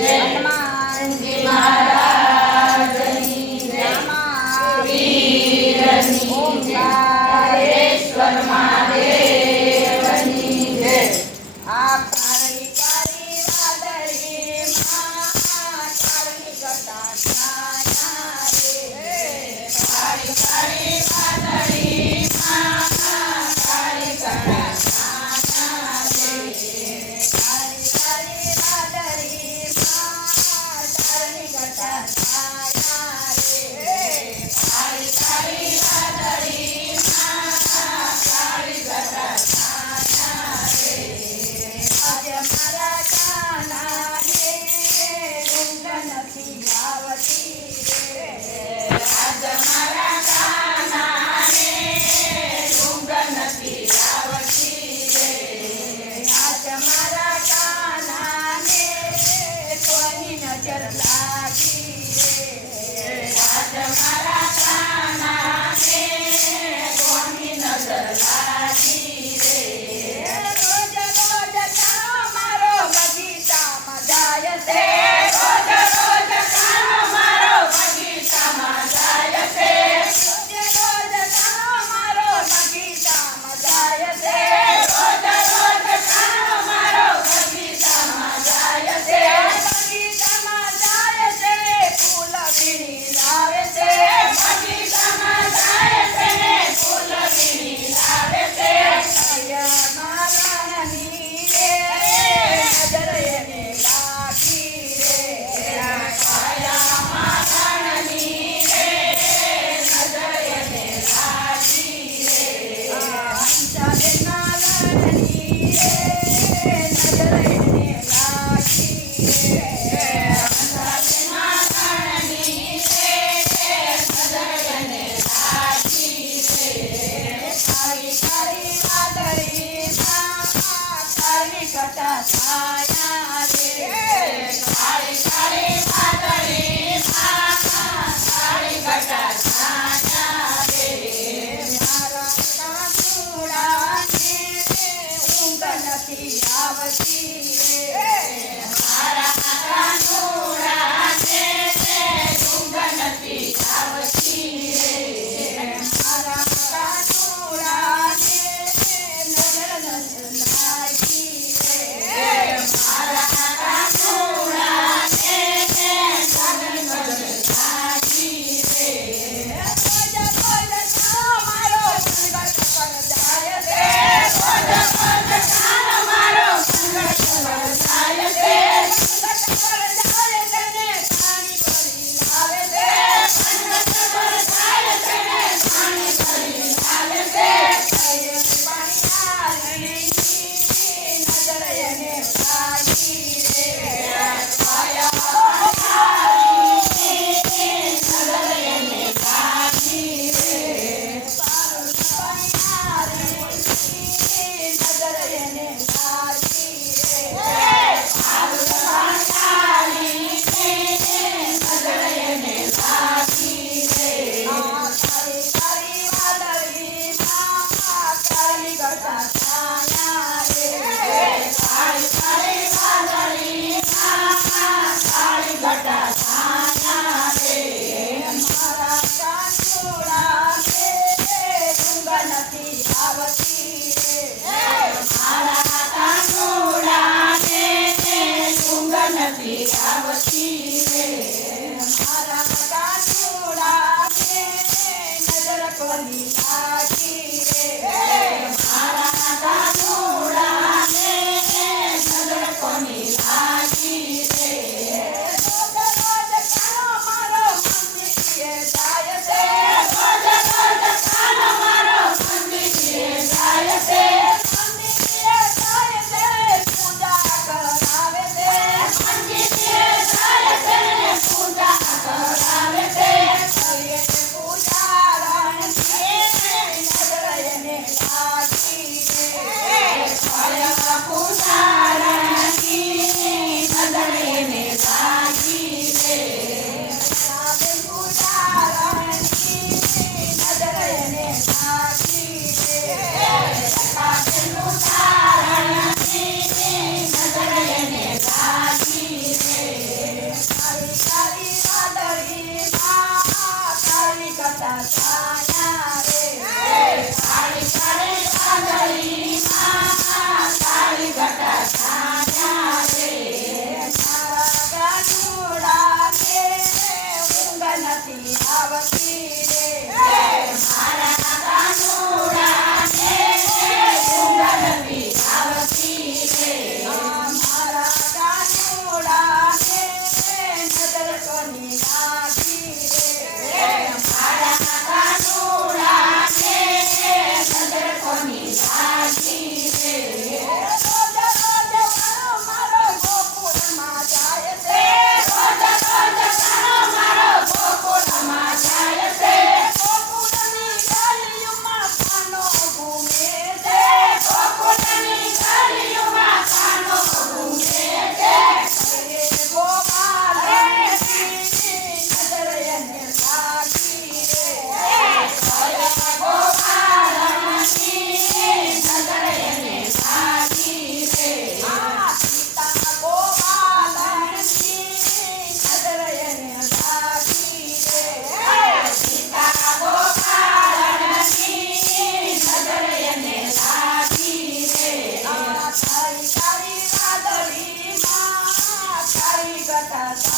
હનુમાનજી મહારાજની જય. ઓમકારેશ્વર મહાદેવની જય. આ કાળી કાળી વાદળીમાં કાળી ઘટા છાયા રે. કાળી કાળી વાદળીમાં કાળી ઘટા છાયા રે. કાળી કાળી વાદળીમાં કાળી ઘટા છાયા રે. કાળી કાળી વાદળીમાં કાળી ઘટા છાયા રે. આજે મારા કાનાને ઊંઘ નથી આવતી રે. આજે મારા કાનાને ઊંઘ નથી આવતી રે. આજે મારા કાનાને કોઈની નજર લાગી રે. આજે મારા કાનાને કોઈની નજર લાગી રે. રોજ રોજ કાનો મારો બગીચામાં જાય છે. રોજ રોજ કાનો મારો બગીચામાં જાય છે. રોજ રોજ કાનો મારો બગીચામાં જાય છે. રોજ રોજ કાનો મારો બગીચામાં જાય છે. બગીચામાં જાય છે, ફૂલ વીણી લાવે છે. બગીચામાં જાય છે ને ફૂલ વીણી લાવે છે. કયામાં રાણીની રે નજર એને લાગી રે. કયામાં રાણીની રે નજર એને લાગી રે. હંસાબેનના રાણીની રે નજર એને લાગી રે. હંસાબેનના રાણીની રે નજર એને લાગી રે. કાળી કાળી વાદળીમાં કાળી ઘટા છાયા રે. કાળી કાળી વાદળીમાં કાળી ઘટા છાયા રે. મારા કાનુડાને ઊંઘ નથી આવતી રે. મારા કાનુડાને ઊંઘ નથી આવતી રે. મારા કાનુડાને નજર નથી લાગી રે. મારા કાનુડાને નજર નથી લાગી રે. રોજ રોજ કાનો મારો સંગત પર જાય છે. રોજ રોજ કાનો મારો સંગત પર જાય છે. સંગત પર જાય છે ને પાણી ભરી લાવે છે. સંગત પર જાય છે ને પાણી ભરી લાવે છે. પાણીયાળીની નજર એને લાગી રે. પાણીયાળીની નજર એને લાગી રે. પાણીયાળીની નજર એને લાગી રે. પાણીયાળીની નજર એને લાગી રે. કાળી કાળી વાદળીમાં કાળી ઘટા છાયા રે. કાળી કાળી વાદળીમાં કાળી ઘટા છાયા રે. મારા કાનુડાને ઊંઘ નથી આવતી રે. મારા કાનુડાને ઊંઘ નથી આવતી રે. મારા કાનુડાને નજર કોની લાગી રે. મારા કાનુડાને નજર કોની લાગી રે. રોજ રોજ કાનો મારો મંદિરે જાય છે. રોજ રોજ કાનો મારો મંદિરે જાય છે. મંદિરે જાય છે, પૂજા કરાવે છે. મંદિરે જાય છે ને પૂજા કરાવે છે. કરીએ પૂજા રાણની નજર એને લાગી રે. કયા પૂજા રાણની નજર તારી કથા